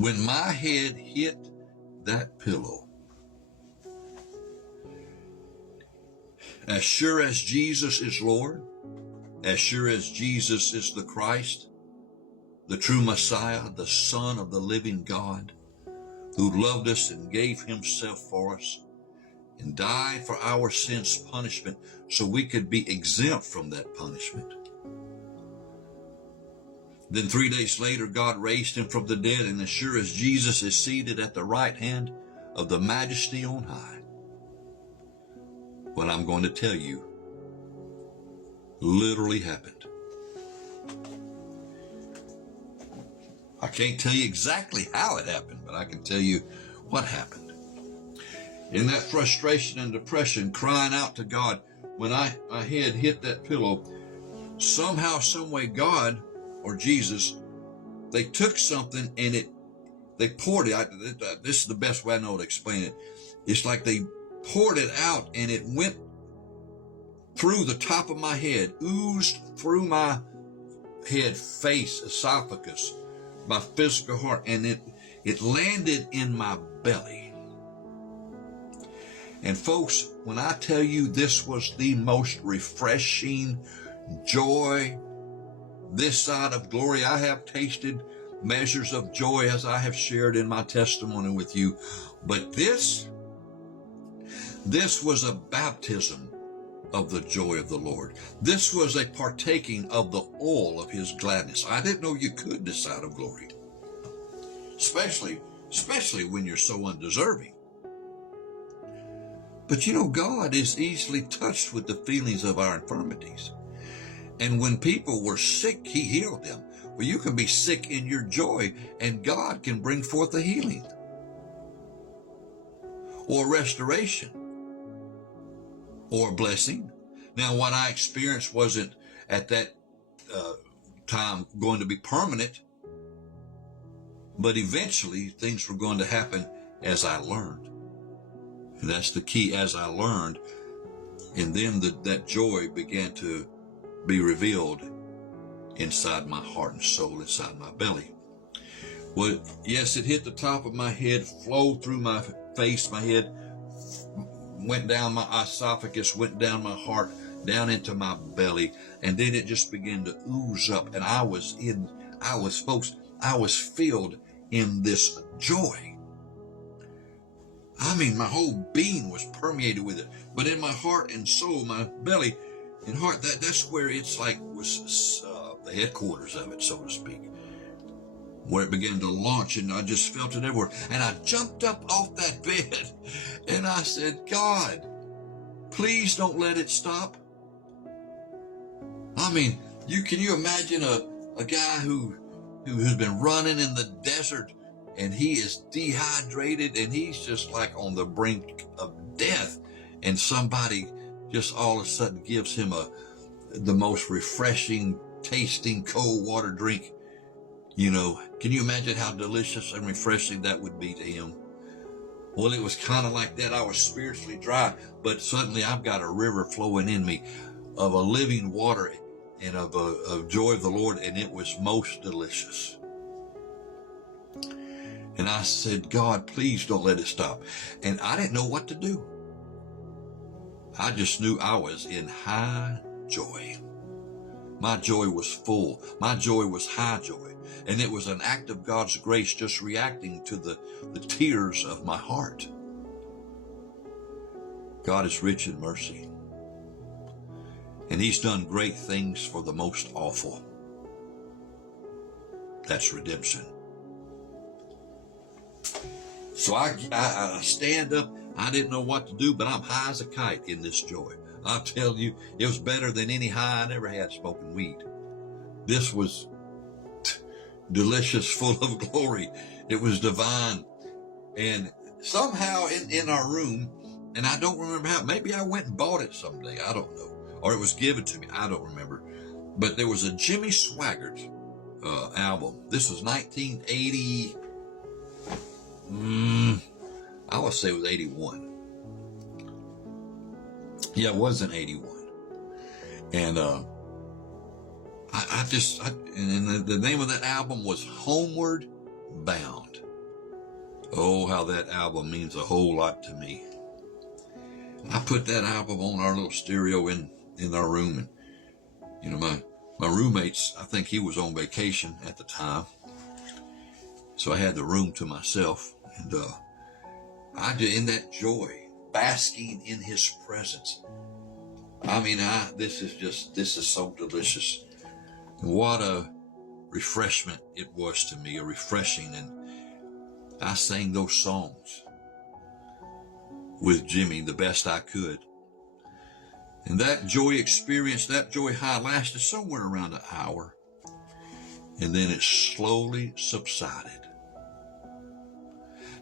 when my head hit that pillow, as sure as Jesus is Lord, as sure as Jesus is the Christ, the true Messiah, the Son of the living God, who loved us and gave himself for us and died for our sins' punishment so we could be exempt from that punishment. Then 3 days later, God raised him from the dead, and as sure as Jesus is seated at the right hand of the Majesty on high, what I'm going to tell you literally happened. I can't tell you exactly how it happened, but I can tell you what happened. In that frustration and depression, crying out to God, when my head hit that pillow, somehow, some way, God or Jesus, they took something and they poured it. This is the best way I know to explain it. It's like they poured it out and it went through the top of my head, oozed through my head, face, esophagus, my physical heart, and it landed in my belly. And folks, when I tell you this was the most refreshing joy this side of glory, I have tasted measures of joy as I have shared in my testimony with you. But this was a baptism of the joy of the Lord. This was a partaking of the oil of his gladness. I didn't know you could this side of glory, especially when you're so undeserving. But you know, God is easily touched with the feelings of our infirmities. And when people were sick, he healed them. Well, you can be sick in your joy, and God can bring forth a healing or restoration or a blessing. Now, what I experienced wasn't at that time going to be permanent, but eventually things were going to happen as I learned. And that's the key, as I learned. And then that joy began to be revealed inside my heart and soul, inside my belly. Well, yes, it hit the top of my head, flowed through my face, my head, went down my esophagus, went down my heart, down into my belly, and then it just began to ooze up. And I was filled in this joy. I mean, my whole being was permeated with it. But in my heart and soul, my belly and heart, that's where it's like was the headquarters of it, so to speak, where it began to launch, and I just felt it everywhere. And I jumped up off that bed and I said, God, please don't let it stop. I mean, can you imagine a guy who's been running in the desert, and he is dehydrated and he's just like on the brink of death, and somebody just all of a sudden gives him the most refreshing tasting cold water drink. You know, can you imagine how delicious and refreshing that would be to him? Well, it was kind of like that. I was spiritually dry, but suddenly I've got a river flowing in me of a living water and of joy of the Lord, and it was most delicious. And I said, God, please don't let it stop. And I didn't know what to do. I just knew I was in high joy. My joy was full. My joy was high joy. And it was an act of God's grace just reacting to the tears of my heart. God is rich in mercy. And he's done great things for the most awful. That's redemption. So I stand up. I didn't know what to do, but I'm high as a kite in this joy. I'll tell you, it was better than any high I ever had smoking weed. This was delicious, full of glory. It was divine. And somehow in our room, and I don't remember how, maybe I went and bought it someday, I don't know. Or it was given to me, I don't remember. But there was a Jimmy Swaggart album. This was 1980. I would say it was 81. Yeah, it was in 81. And and the name of that album was Homeward Bound. Oh, how that album means a whole lot to me. I put that album on our little stereo in our room, and you know, my roommates, I think he was on vacation at the time, so I had the room to myself, and I did, in that joy, basking in his presence. I mean, this is so delicious. What a refreshment it was to me, a refreshing, and I sang those songs with Jimmy the best I could. And that joy experience, that joy high lasted somewhere around an hour. And then it slowly subsided.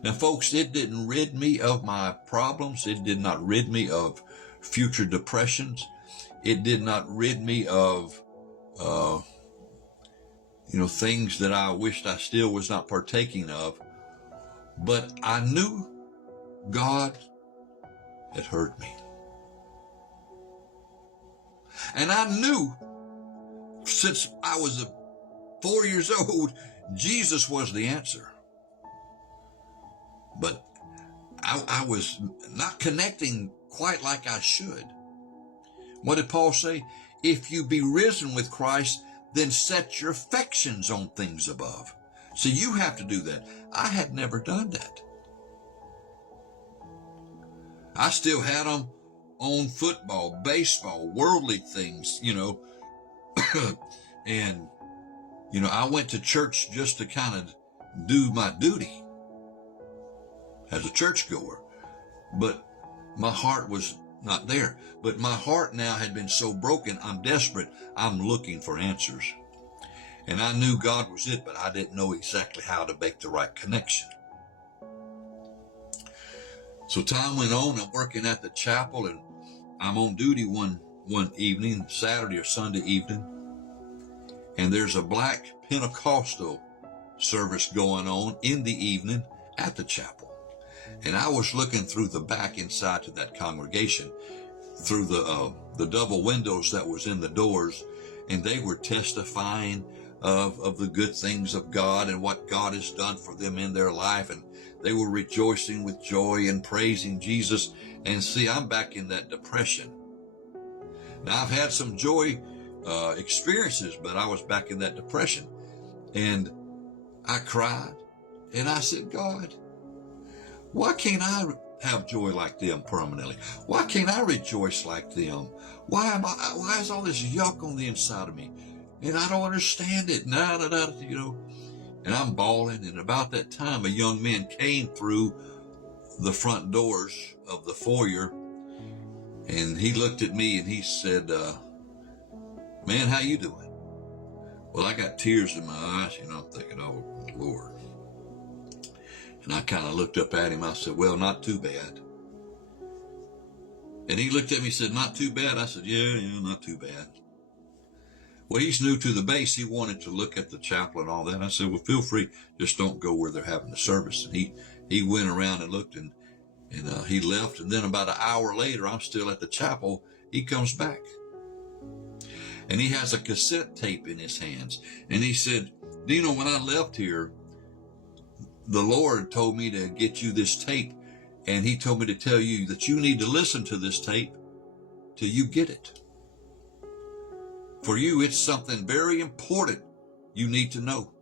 Now, folks, it didn't rid me of my problems. It did not rid me of future depressions. It did not rid me of, things that I wished I still was not partaking of. But I knew God had heard me. And I knew since I was 4 years old, Jesus was the answer. But I was not connecting quite like I should. What did Paul say? If you be risen with Christ, then set your affections on things above. So you have to do that. I had never done that. I still had them on football, baseball, worldly things, and, I went to church just to kind of do my duty as a churchgoer, but my heart was not there. But my heart now had been so broken, I'm desperate. I'm looking for answers. And I knew God was it, but I didn't know exactly how to make the right connection. So time went on. I'm working at the chapel, and I'm on duty one evening, Saturday or Sunday evening, and there's a black Pentecostal service going on in the evening at the chapel. And I was looking through the back inside to that congregation, through the double windows that was in the doors, and they were testifying of the good things of God and what God has done for them in their life, and they were rejoicing with joy and praising Jesus. And see, I'm back in that depression. Now, I've had some joy experiences, but I was back in that depression. And I cried, and I said, God, why can't I have joy like them permanently? Why can't I rejoice like them? Why is all this yuck on the inside of me? And I don't understand it. And I'm bawling. And about that time, a young man came through the front doors of the foyer, and he looked at me and he said, man, how you doing? Well, I got tears in my eyes, I'm thinking, oh, Lord. And I kind of looked up at him. I said, well, not too bad. And he looked at me and said, not too bad. I said, yeah, not too bad. Well, he's new to the base. He wanted to look at the chapel and all that. I said, well, feel free. Just don't go where they're having the service. And he went around and looked, and he left. And then about an hour later, I'm still at the chapel. He comes back. And he has a cassette tape in his hands. And he said, Dino, when I left here, the Lord told me to get you this tape, and he told me to tell you that you need to listen to this tape till you get it. For you, it's something very important you need to know.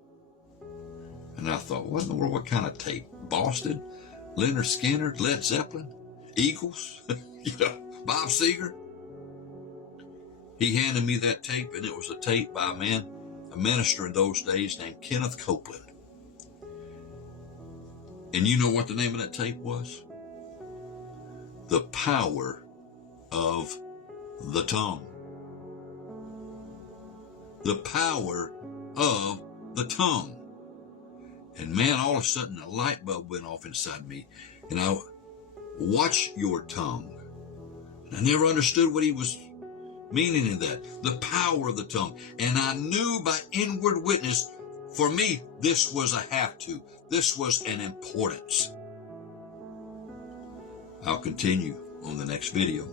And I thought, what in the world, what kind of tape? Boston, Leonard Skinner, Led Zeppelin, Eagles, Bob Seger. He handed me that tape, and it was a tape by a minister in those days named Kenneth Copeland. And you know what the name of that tape was? The Power of the Tongue. The Power of the Tongue. And man, all of a sudden a light bulb went off inside me. And I watch your tongue. And I never understood what he was meaning in that. The power of the tongue. And I knew by inward witness, for me, this was a have to. This was an importance. I'll continue on the next video.